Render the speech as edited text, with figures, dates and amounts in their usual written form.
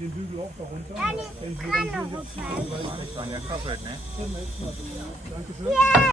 den Bügel auch darunter. Dann kann noch was. Das waren ja Kartoffeln, ne? Dankeschön.